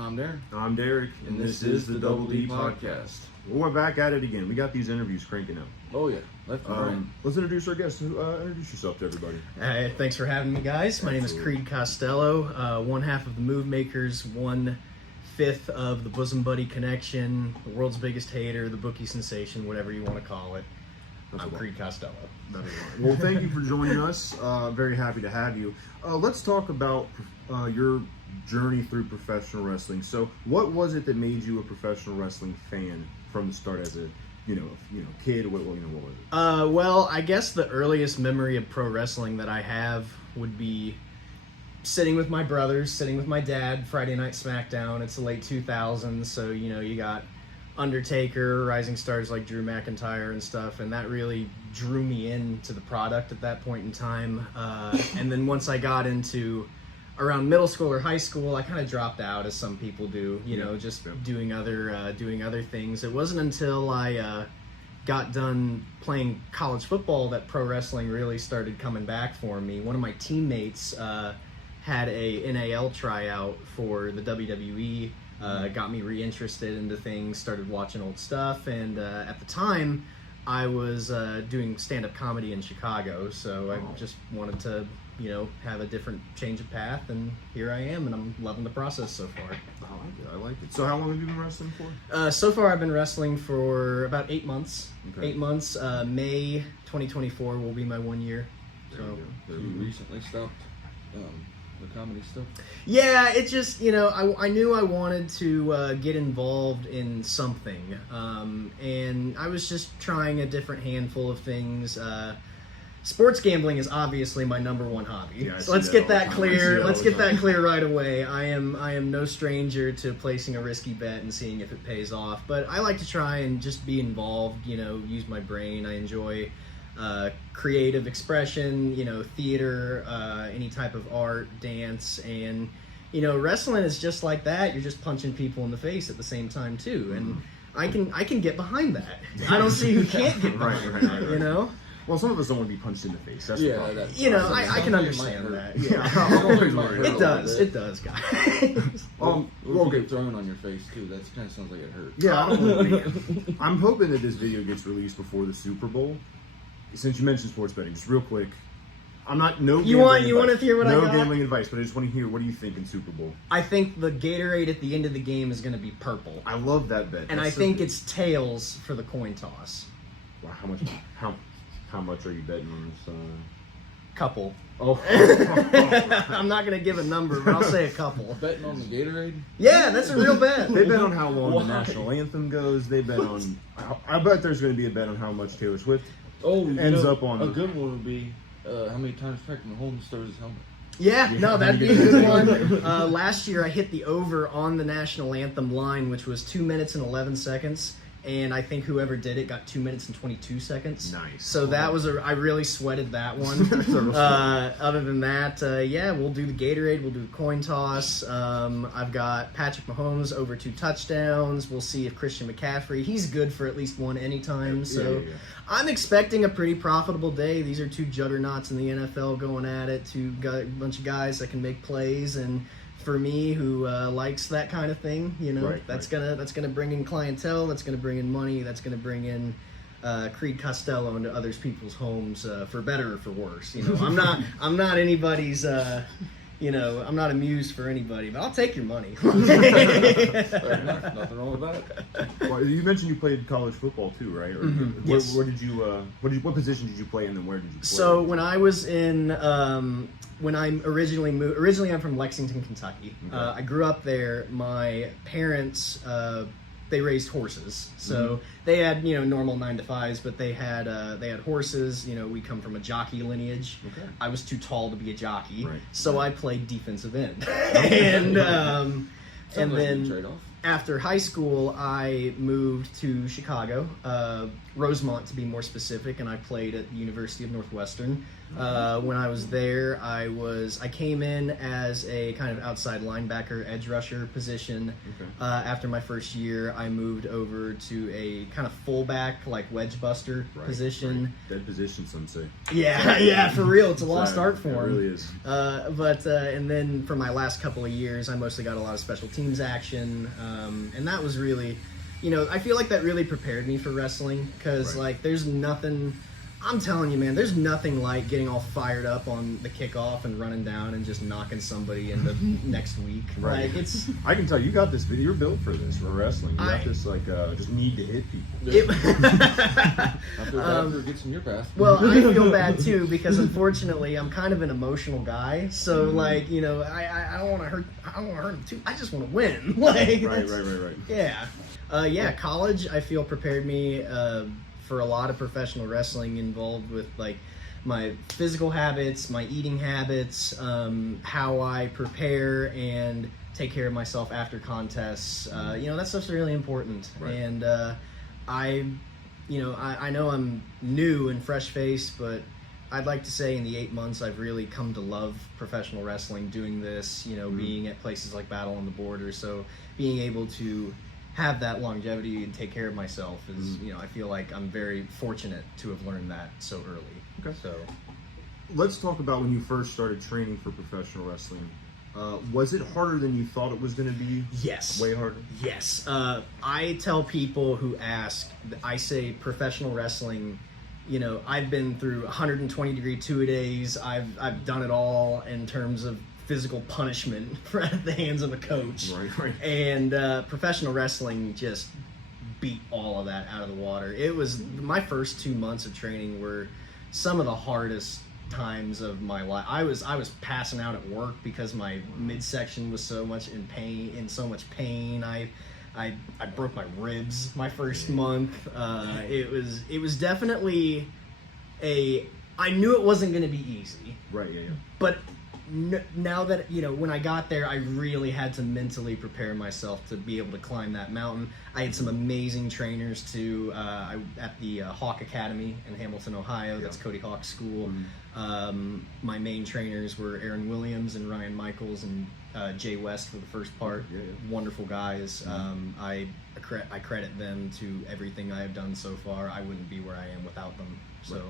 I'm Darren. I'm Derek, and this is the Double D Podcast. Well, we're back at it again. We got these interviews cranking out. Oh yeah, left and right. Let's introduce our guest. Introduce yourself to everybody. Hey, thanks for having me, guys. My name is Creed Costello, one half of the Move Makers, 1/5 of the Bosom Buddy Connection, the world's biggest hater, the bookie sensation, whatever you want to call it. I'm Creed Costello. Well, thank you for joining us. Very happy to have you. Let's talk about your journey through professional wrestling. So, what was it that made you a professional wrestling fan from the start as a kid? What was it? Well, I guess the earliest memory of pro wrestling that I have would be sitting with my brothers, sitting with my dad, Friday Night SmackDown. It's the late 2000s, so you got Undertaker, rising stars like Drew McIntyre and stuff, and that really drew me into the product at that point in time. And then once I got into around middle school or high school, I kind of dropped out, as some people do, just doing other things. It wasn't until I got done playing college football that pro wrestling really started coming back for me. One of my teammates had a NAL tryout for the WWE, got me reinterested into things, started watching old stuff, and at the time I was doing stand-up comedy in Chicago, so I just wanted to have a different change of path, and here I am, and I'm loving the process so far. I like it. So how long have you been wrestling for? So far I've been wrestling for about 8 months. Okay. 8 months. May 2024 will be my 1 year. So You recently stopped the comedy stuff? yeah, it just, I knew I wanted to get involved in something, and I was just trying a different handful of things. Sports gambling is obviously my number one hobby. Yeah, so let's get that clear. Let's get that time. clear right away. I am no stranger to placing a risky bet and seeing if it pays off. But I like to try and just be involved. Use my brain. I enjoy creative expression. Theater, any type of art, dance, and wrestling is just like that. You're just punching people in the face at the same time too, and I can get behind that. I don't see who can't get behind that. Well, some of us don't want to be punched in the face. That's the problem. I can understand that. Yeah, I'm always worried. It does, guys. Well, get thrown on your face too. That kind of sounds like it hurt. Yeah, I don't want to. I'm hoping that this video gets released before the Super Bowl. Since you mentioned sports betting, just real quick, I'm not You want to hear what I got? No gambling advice, but I just want to hear, what do you think in Super Bowl? I think the Gatorade at the end of the game is going to be purple, I love that bet. and That's I so think good. it's tails for the coin toss. Wow, how much are you betting on this? Couple. Oh, I'm not going to give a number, but I'll say a couple. Betting on the Gatorade? Yeah, that's a real bet. they bet on how long Why? the national anthem goes. They bet on. I bet there's going to be a bet on how much Taylor Swift ends up on. A good one would be how many times Patrick Mahomes throws his helmet. Yeah, no, that'd be a good one. Last year I hit the over on the national anthem line, which was 2 minutes and 11 seconds. And I think whoever did it got 2 minutes and 22 seconds. Nice. So that was I really sweated that one. Other than that, we'll do the Gatorade. We'll do the coin toss. I've got Patrick Mahomes over 2 touchdowns. We'll see if Christian McCaffrey, he's good for at least one anytime. So Yeah. I'm expecting a pretty profitable day. These are 2 juggernauts in the NFL going at it. A bunch of guys that can make plays, and for me, who likes that kind of thing, that's gonna bring in clientele. That's gonna bring in money. That's gonna bring in Creed Costello into other people's homes, for better or for worse. I'm not anybody's. I'm not amused for anybody, but I'll take your money. Fair enough. Nothing wrong with that. Well, you mentioned you played college football too, right? Or Yes. Where did you? What position did you play, and then where did you play? So when I was in, when I originally moved, I'm from Lexington, Kentucky. Okay. I grew up there. My parents, they raised horses, so they had normal 9 to 5s, but they had horses. We come from a jockey lineage. Okay. I was too tall to be a jockey, Right. so I played defensive end, and Sounds like a then trade-off. after high school, I moved to Chicago, Rosemont to be more specific, and I played at the University of Northwestern. When I was there, I came in as a kind of outside linebacker, edge rusher position. Okay. After my first year, I moved over to a kind of fullback, like wedge buster position. Right. Dead position, some say. Yeah, for real. It's a lost art It form. really is. And then for my last couple of years, I mostly got a lot of special teams action, and that was really, I feel like that really prepared me for wrestling because like there's nothing. I'm telling you, man, there's nothing like getting all fired up on the kickoff and running down and just knocking somebody into next week. Right. Like it's. I can tell you got this video. You're built for this, for wrestling. You got this like just need to hit people. I feel bad for it gets in your path. Well, I feel bad too because unfortunately I'm kind of an emotional guy. So like I don't want to hurt. I don't want to hurt him too. I just want to win. Like Right. Yeah. College I feel prepared me for a lot of professional wrestling involved with like my physical habits, my eating habits, how I prepare and take care of myself after contests. That stuff's really important. Right. And I know I'm new and fresh-faced, but I'd like to say in the 8 months I've really come to love professional wrestling, doing this, being at places like Battle on the Border. So being able to have that longevity and take care of myself is, I feel like I'm very fortunate to have learned that so early. Okay. So Let's talk about when you first started training for professional wrestling. Was it harder than you thought it was going to be? yes. Way harder? Yes. I tell people who ask, I say professional wrestling, I've been through 120-degree two-a-days. I've done it all in terms of physical punishment at the hands of a coach. Right. And professional wrestling just beat all of that out of the water. It was my first 2 months of training were some of the hardest times of my life. I was passing out at work because my midsection was so much in so much pain. I broke my ribs my first month. It was definitely I knew it wasn't going to be easy. Right, yeah. But now that, when I got there, I really had to mentally prepare myself to be able to climb that mountain. I had some amazing trainers too. At the Hawk Academy in Hamilton, Ohio. That's Cody Hawk's school. My main trainers were Aaron Williams and Ryan Michaels and Jay West for the first part. Wonderful guys. I credit them to everything I have done so far. I wouldn't be where I am without them. So,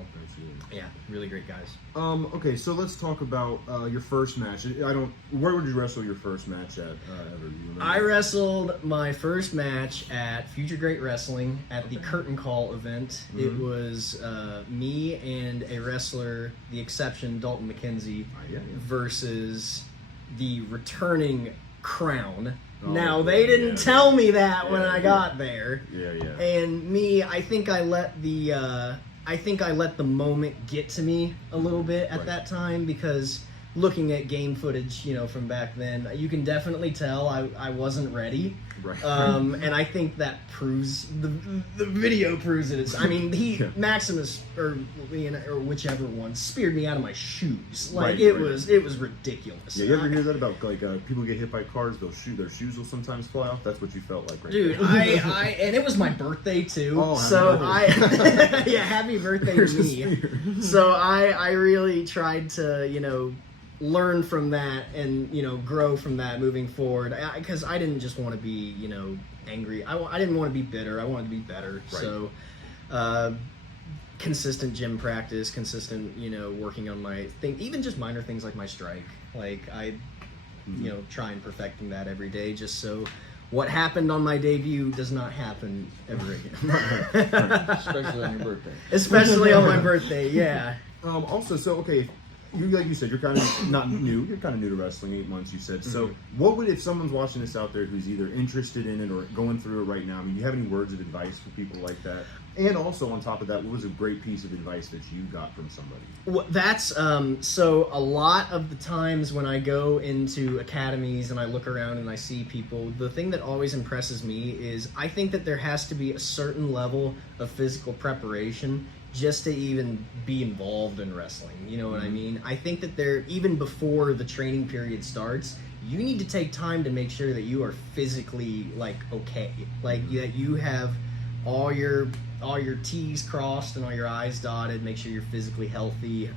yeah, really great guys. Okay, so let's talk about your first match. Where would you wrestle your first match at ever? Do you remember? I wrestled my first match at Future Great Wrestling at the Curtain Call event. It was me and a wrestler, the exception, Dalton McKenzie, versus the returning Crown. Now, they didn't tell me that when I got there. And me, I think I let the moment get to me a little bit at that time because looking at game footage, from back then, you can definitely tell I wasn't ready. Right. And I think that proves the video proves it. Maximus or whichever one speared me out of my shoes. It was ridiculous. Yeah, you ever hear that about people get hit by cars? Their shoes will sometimes fly off. That's what you felt like, right? Dude, there. and it was my birthday too. Oh, happy birthday to me. So I really tried to learn from that and grow from that moving forward because I didn't just want to be angry. I didn't want to be bitter. I wanted to be better. Right. So consistent gym practice, consistent working on my thing, even just minor things like my strike. Like I try and perfecting that every day just so what happened on my debut does not happen ever again. Especially on your birthday. Especially on my birthday, yeah. Also, so okay, like you said, you're kind of not new. You're kind of new to wrestling. 8 months, you said. So, what would if someone's watching this out there who's either interested in it or going through it right now? Do you have any words of advice for people like that? And also, on top of that, what was a great piece of advice that you got from somebody? Well, that's so a lot of the times when I go into academies and I look around and I see people, the thing that always impresses me is I think that there has to be a certain level of physical preparation just to even be involved in wrestling. You know what I mean? I think that even before the training period starts, you need to take time to make sure that you are physically okay, that you have all your T's crossed and all your I's dotted. Make sure you're physically healthy.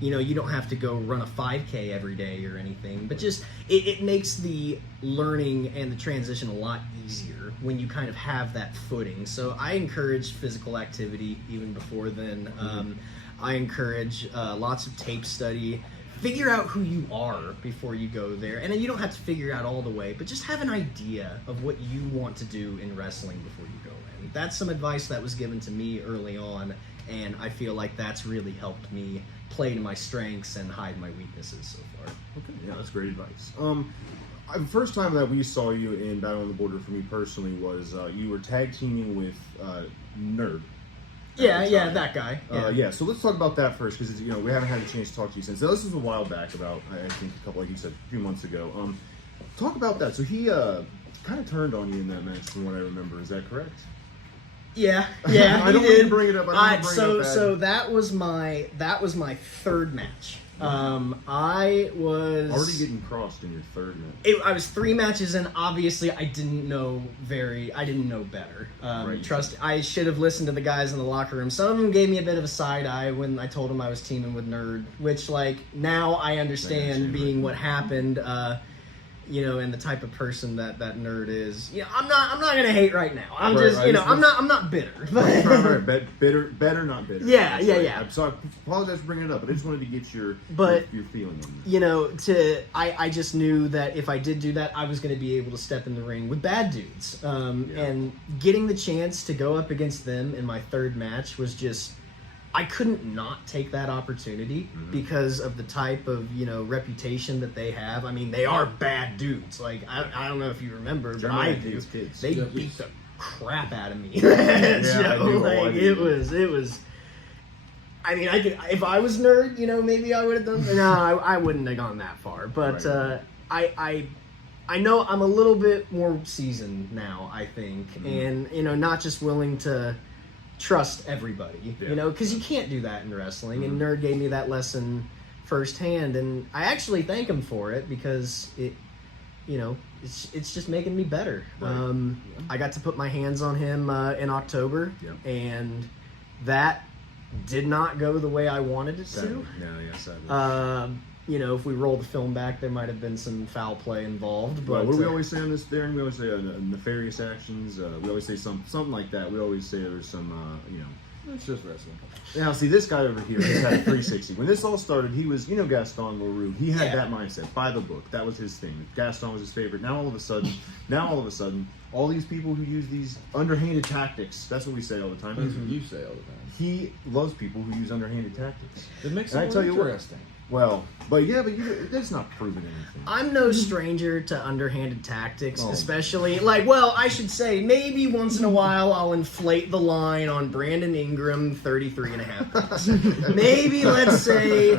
You don't have to go run a 5K every day or anything, but just it makes the learning and the transition a lot easier when you kind of have that footing. So I encourage physical activity even before then. I encourage lots of tape study. Figure out who you are before you go there. And then you don't have to figure out all the way, but just have an idea of what you want to do in wrestling before you go in. That's some advice that was given to me early on, and I feel like that's really helped me play to my strengths and hide my weaknesses so far. Okay, yeah, that's great advice. The first time that we saw you in Battle on the Border for me personally was you were tag teaming with Nerd. Yeah, that guy. Yeah, so let's talk about that first, because we haven't had a chance to talk to you since. Now, this was a while back, about I think a couple, like you said, a few months ago. Talk about that. So he kind of turned on you in that match, from what I remember. Is that correct? Yeah. I don't want to bring it up. So that was my third match. I was already getting crossed in your third match. I was 3 matches in. Obviously, I didn't know better. Right. I should have listened to the guys in the locker room. Some of them gave me a bit of a side eye when I told them I was teaming with Nerd, which now I understand being what happened. And the type of person that Nerd is. I'm not gonna hate right now. I'm I'm not bitter. Right. Better, not bitter. Yeah. I'm sorry. I apologize for bringing it up, but I just wanted to get your feeling on it. I just knew that if I did do that, I was going to be able to step in the ring with bad dudes. And getting the chance to go up against them in my third match was just, I couldn't not take that opportunity because of the type of, reputation that they have. I mean, they are bad dudes. Like, I don't know if you remember, but I do. They beat the crap out of me. It was. I mean, I could, if I was Nerd, maybe I would have done. No, I wouldn't have gone that far. But I know I'm a little bit more seasoned now, I think, and not just willing to trust everybody, because you can't do that in wrestling. And Nerd gave me that lesson firsthand, and I actually thank him for it, because it's just making me better. Right. I got to put my hands on him in October, and that did not go the way I wanted it to. Sadly. If we roll the film back, there might have been some foul play involved. But what do we always say on this, Darren? We always say nefarious actions. We always say something like that. We always say there's some, It's just wrestling. Now, see, this guy over here has had a 360. When this all started, he was, Gaston Leroux. He had that mindset, by the book. That was his thing. Gaston was his favorite. Now all of a sudden, all these people who use these underhanded tactics, that's what we say all the time. That's what you say all the time. He loves people who use underhanded tactics. It makes it more interesting. Well, but that's not proving anything. I'm no stranger to underhanded tactics, especially, I should say, maybe once in a while I'll inflate the line on Brandon Ingram, 33 and a half pounds. Maybe, let's say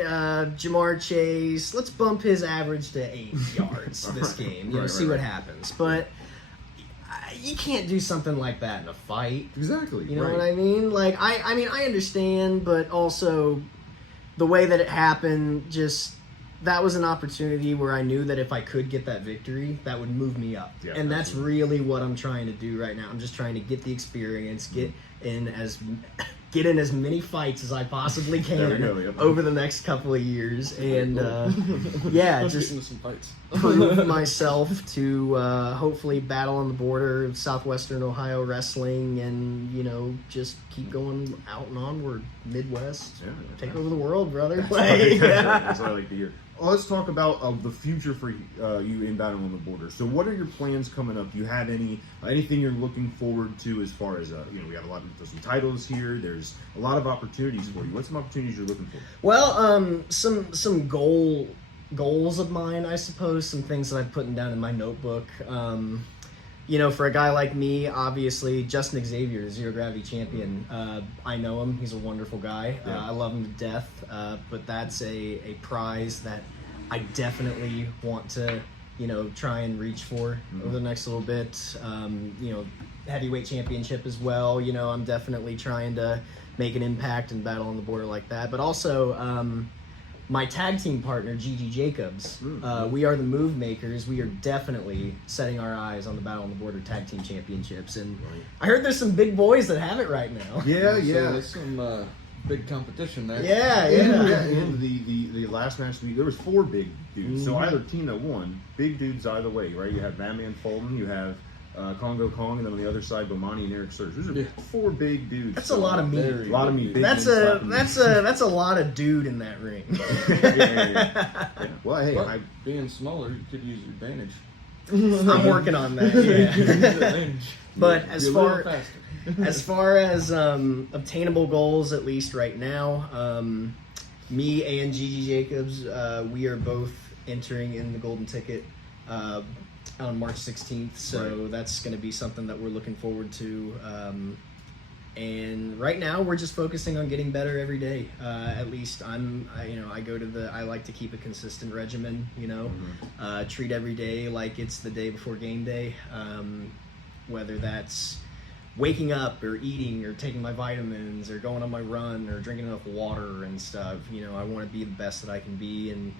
Jamar Chase, let's bump his average to 8 yards this game, see what happens. But you can't do something like that in a fight. Exactly. You know what I mean? I understand, but also the way that it happened, that was an opportunity where I knew that if I could get that victory, that would move me up. Yeah, and that's really what I'm trying to do right now. I'm just trying to get the experience, get in as many fights as I possibly can over the next couple of years, and just into some fights. prove myself to hopefully battle on the border of Southwestern Ohio wrestling, and just keep going out and onward. Midwest, take over the world, brother. That's what I like to hear. Well, let's talk about the future for you in Battle on the Border. So what are your plans coming up? Do you have anything you're looking forward to as far as, we have some titles here. There's a lot of opportunities for you. What's some opportunities you're looking for? Well, some goals of mine, I suppose, some things that I've put down in my notebook. For a guy like me, obviously, Justin Xavier, Zero Gravity Champion, I know him. He's a wonderful guy. I love him to death. But that's a prize that I definitely want to, try and reach for over the next little bit. Heavyweight championship as well. I'm definitely trying to make an impact and battle on the border like that. But also, my tag team partner, Gigi Jacobs. We are the Move Makers. We are definitely setting our eyes on the Battle on the Border Tag Team Championships. And I heard there's some big boys that have it right now. Yeah, So yeah. there's some big competition there. Yeah. And the last match there was 4 big dudes. So either team that won, big dudes either way, right? You have Batman Fulton, you have Congo Kong, and then on the other side, Bomani and Eric Surge. Those are 4 big dudes. That's a lot of meat. A lot of meat. Big That's men slapping a lot of dude in that ring. yeah. Well, hey, But being smaller, you could use your advantage. I'm working on that. Use Yeah. the range. But Be as a little far faster. as far as obtainable goals, at least right now, me and Gigi Jacobs, we are both entering in the Golden Ticket on March 16th. So that's going to be something that we're looking forward to. And right now we're just focusing on getting better every day. At least I go to I like to keep a consistent regimen, treat every day like it's the day before game day. Whether that's waking up or eating or taking my vitamins or going on my run or drinking enough water and stuff. I want to be the best that I can be, and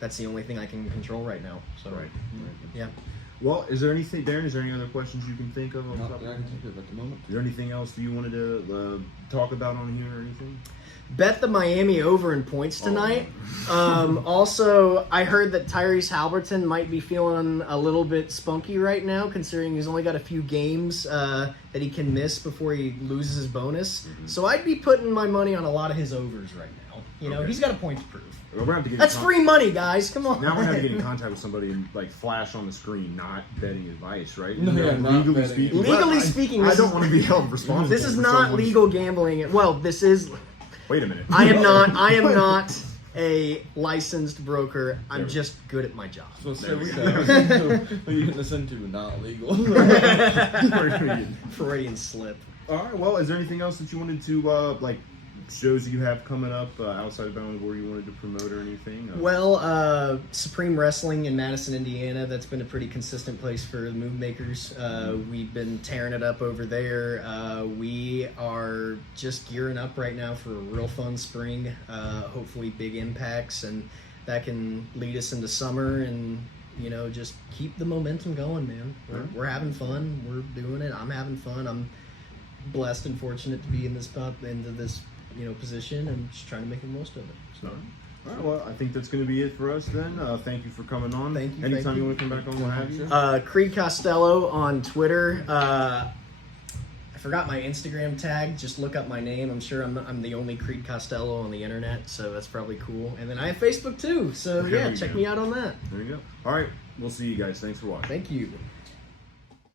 that's the only thing I can control right now. So yeah. Well, is there anything, Darren? Is there any other questions you can think of? Not that I can think of at the moment. Is there anything else that you wanted to talk about on here or anything? Bet the Miami over in points tonight. Also, I heard that Tyrese Halberton might be feeling a little bit spunky right now, considering he's only got a few games that he can miss before he loses his bonus. So I'd be putting my money on a lot of his overs right now. He's got a point to prove. We're gonna have to get That's free money, guys. Come on. Now we're gonna have to get in contact with somebody and flash on the screen, not betting advice, right? No, yeah, not legally betting. speaking. Legally speaking, I this don't is- want to be held responsible. This is for not someone's- legal gambling. Well, this is. Wait a minute. I am not a licensed broker. I'm just good at my job. So There we you listen to not legal. Freudian slip. All right. Well, is there anything else that you wanted to shows that you have coming up outside of Battle on the Border you wanted to promote or anything? Well, Supreme Wrestling in Madison, Indiana. That's been a pretty consistent place for the Move Makers. We've been tearing it up over there. We are just gearing up right now for a real fun spring. Hopefully big impacts, and that can lead us into summer and just keep the momentum going, man. We're having fun. We're doing it. I'm having fun. I'm blessed and fortunate to be in this position, and just trying to make the most of it. So. All right, well, I think that's going to be it for us then. Thank you for coming on. Thank you. Anytime you want to come back on, we'll have you. Creed Costello on Twitter. I forgot my Instagram tag. Just look up my name. I'm sure I'm the only Creed Costello on the internet, so that's probably cool. And then I have Facebook too, so There yeah, we check go. me out on that. There you go. All right, we'll see you guys. Thanks for watching. Thank you.